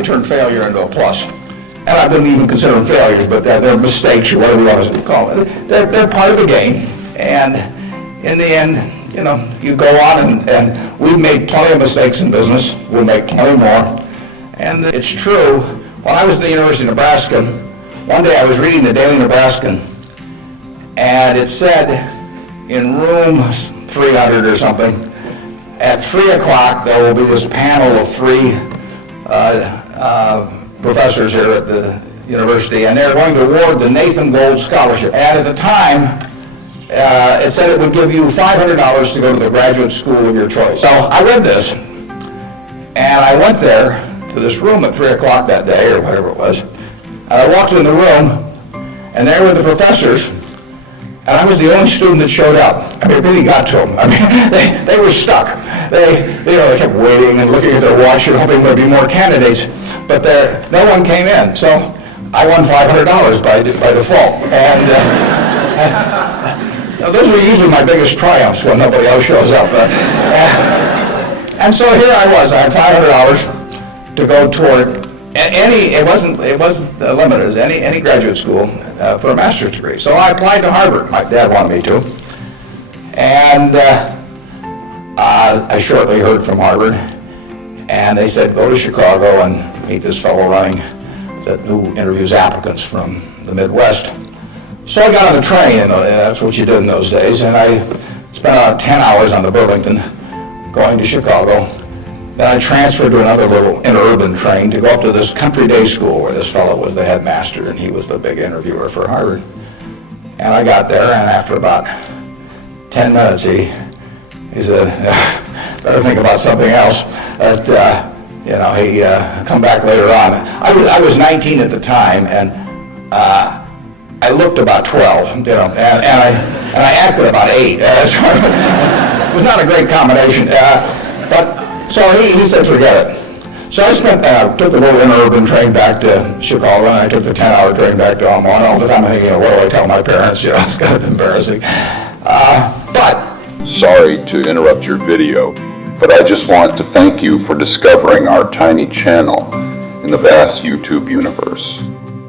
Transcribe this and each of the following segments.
they turn failure into a plus. And I wouldn't even consider them failures, but they're mistakes or whatever you want to call them. They're part of the game. And in the end, you go on and we've made plenty of mistakes in business. We'll make plenty more. And it's true. When I was at the University of Nebraska, one day I was reading the Daily Nebraskan, and it said in room 300 or something, at 3 o'clock there will be this panel of 3 professors here at the university, and they're going to award the Nathan Gold Scholarship. And at the time, it said it would give you $500 to go to the graduate school of your choice. So I read this, and I went there to this room at 3 o'clock that day, or whatever it was, and I walked in the room, and there were the professors, and I was the only student that showed up. I mean, it really got to them. I mean, they were stuck. They kept waiting and looking at their watch and hoping there'd be more candidates, but no one came in. So I won $500 by default. And those are usually my biggest triumphs when nobody else shows up. And so here I was. I had $500 to go toward it wasn't limited, any graduate school for a master's degree. So I applied to Harvard. My dad wanted me to. And I shortly heard from Harvard, and they said, go to Chicago and meet this fellow who interviews applicants from the Midwest. So I got on the train, and that's what you did in those days, and I spent about 10 hours on the Burlington going to Chicago. Then I transferred to another little interurban train to go up to this country day school where this fellow was the headmaster, and he was the big interviewer for Harvard. And I got there, and after about 10 minutes, he said, better think about something else. But, he come back later on. I was 19 at the time, and I looked about 12, and I acted about 8. It was not a great combination. So he said, forget it. So I took the little interurban train back to Chicago, and I took the 10-hour train back to Omaha, and all the time I'm thinking, what do I tell my parents? It's kind of embarrassing. Sorry to interrupt your video, but I just want to thank you for discovering our tiny channel in the vast YouTube universe.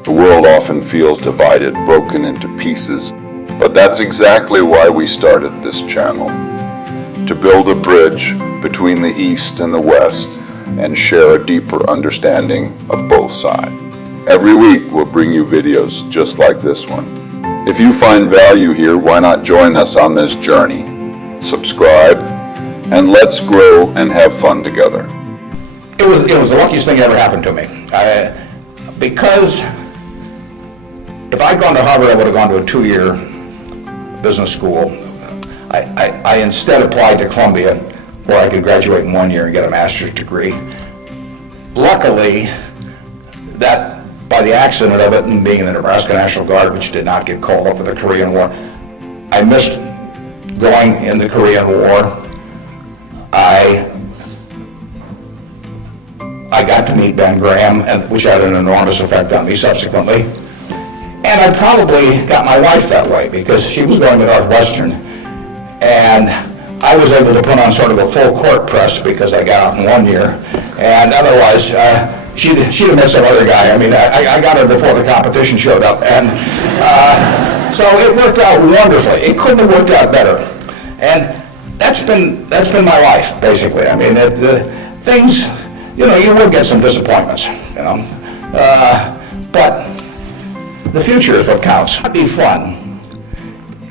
The world often feels divided, broken into pieces, but that's exactly why we started this channel. To build a bridge between the East and the West and share a deeper understanding of both sides. Every week we'll bring you videos just like this one. If you find value here, why not join us on this journey? Subscribe, and let's grow and have fun together. It was the luckiest thing that ever happened to me. Because if I'd gone to Harvard, I would have gone to a 2-year business school. I instead applied to Columbia, where I could graduate in 1 year and get a master's degree. Luckily, that by the accident of it and being in the Nebraska National Guard, which did not get called up for the Korean War, I missed going in the Korean War. I got to meet Ben Graham, which had an enormous effect on me subsequently. And I probably got my wife that way because she was going to Northwestern, and I was able to put on sort of a full court press because I got out in 1 year, and otherwise she'd have met some other guy. I mean, I got her before the competition showed up, and so it worked out wonderfully. It couldn't have worked out better, and that's been my life basically. I mean, things, you will get some disappointments, but the future is what counts. It'd be fun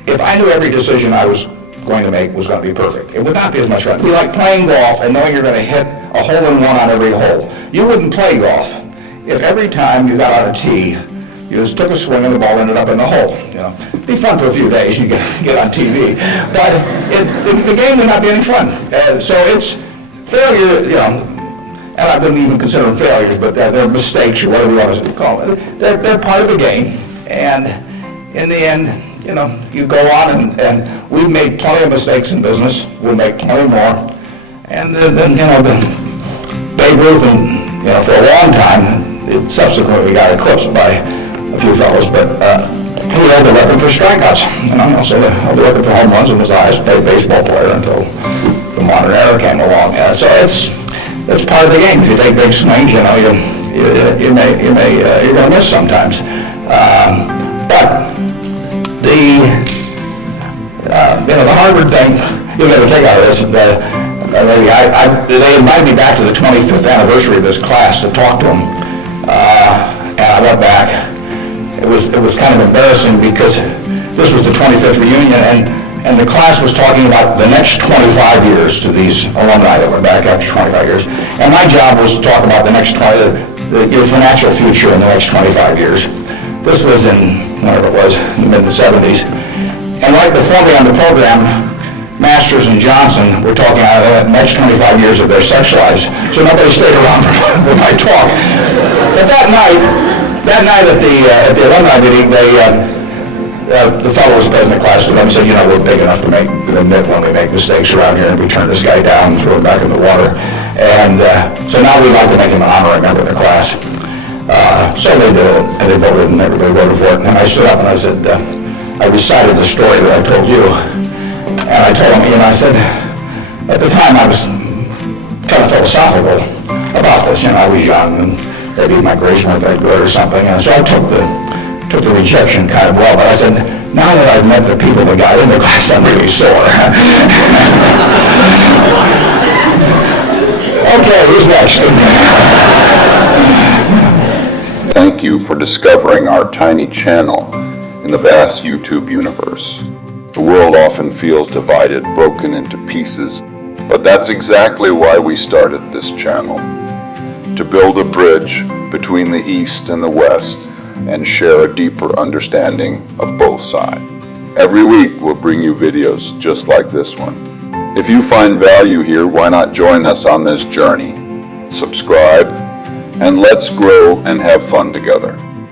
if I knew every decision I was going to make was going to be perfect. It would not be as much fun. It'd be like playing golf and knowing you're going to hit a hole-in-one on every hole. You wouldn't play golf if every time you got on a tee, you just took a swing and the ball ended up in the hole. It'd be fun for a few days. You get on TV, but the game would not be any fun. So it's failure, and I wouldn't even consider them failures, but they're mistakes or whatever you want to call them. They're part of the game, and in the end, you go on, and we've made plenty of mistakes in business. We'll make plenty more. And then Babe Ruth, for a long time, it subsequently got eclipsed by a few fellows, but he held the record for strikeouts. So he held the record for home runs and was the highest paid baseball player until the modern era came along. So it's part of the game. If you take big swings, you you're going to miss sometimes. But the Harvard thing, you got to take out of this. They invited me back to the 25th anniversary of this class to talk to them, and I went back. It was kind of embarrassing because this was the 25th reunion, and the class was talking about the next 25 years to these alumni that were back after 25 years. And my job was to talk about the next your financial future in the next 25 years. This was in, whatever it was, in the mid-70s. And right before me on the program, Masters and Johnson were talking about the next 25 years of their sex lives. So nobody stayed around for my talk. But that night at the alumni meeting, the fellow was president of the class stood up and said, we're big enough to admit when we make mistakes around here, and we turn this guy down and throw him back in the water. And so now we'd like to make him an honorary member of the class. So they did it, and they voted, and everybody voted for it. And then I stood up and I said, I recited the story that I told you. And I told him, I said, at the time I was kind of philosophical about this. I was young, and maybe my grades weren't that good or something. And so I took the rejection kind of well, but I said, now that I've met the people that got in the class, I'm really sore. Okay, who's next? Thank you for discovering our tiny channel in the vast YouTube universe. The world often feels divided, broken into pieces, but that's exactly why we started this channel. To build a bridge between the East and the West and share a deeper understanding of both sides. Every week we'll bring you videos just like this one. If you find value here, why not join us on this journey? Subscribe, and let's grow and have fun together.